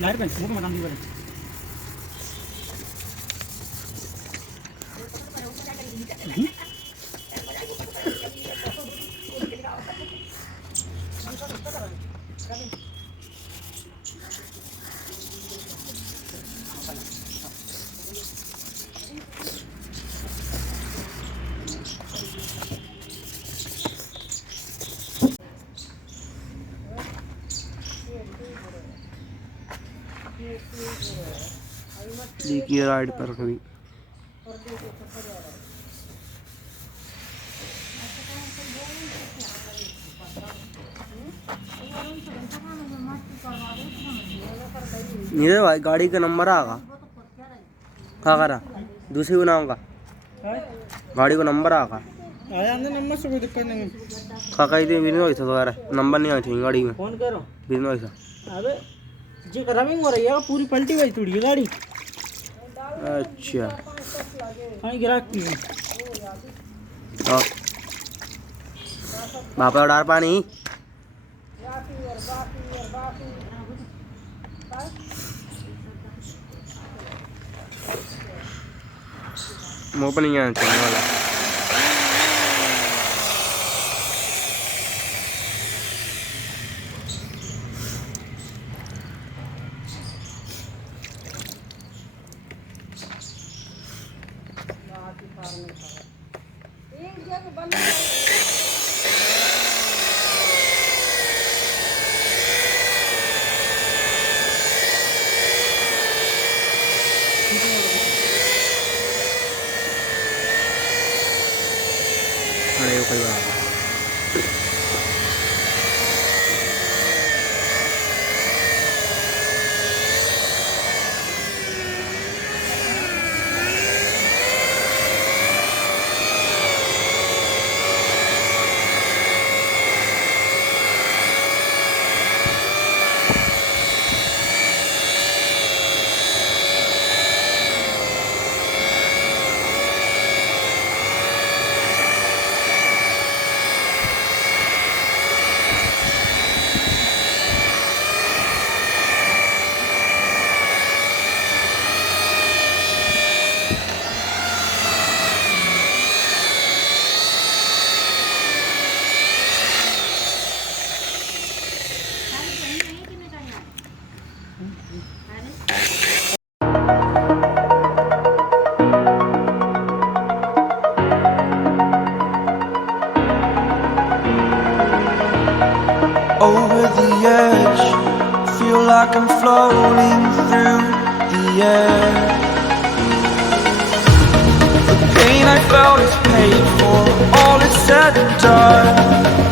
लाइट पे मुंह में मत दी बड़े देखिए राइड पर कभी भाई गाड़ी का नंबर आगा क्या करा दूसरी बनाऊँ का गाड़ी को नंबर आगा आया अंदर नंबर से कोई दिक्कत नहीं क्या कही थी बिना वैसा वगैरह नंबर नहीं आई थी गाड़ी में फोन करो बिना वैसा अबे जी रनिंग हो रही है पूरी पलटी गई थोड़ी गाड़ी अच्छा गिराक की बापा डार पानी मुँह पर नहीं आना चाहिए वाला कई बार over the edge, feel like I'm floating through the air. The pain I felt is paid for, all is said and done.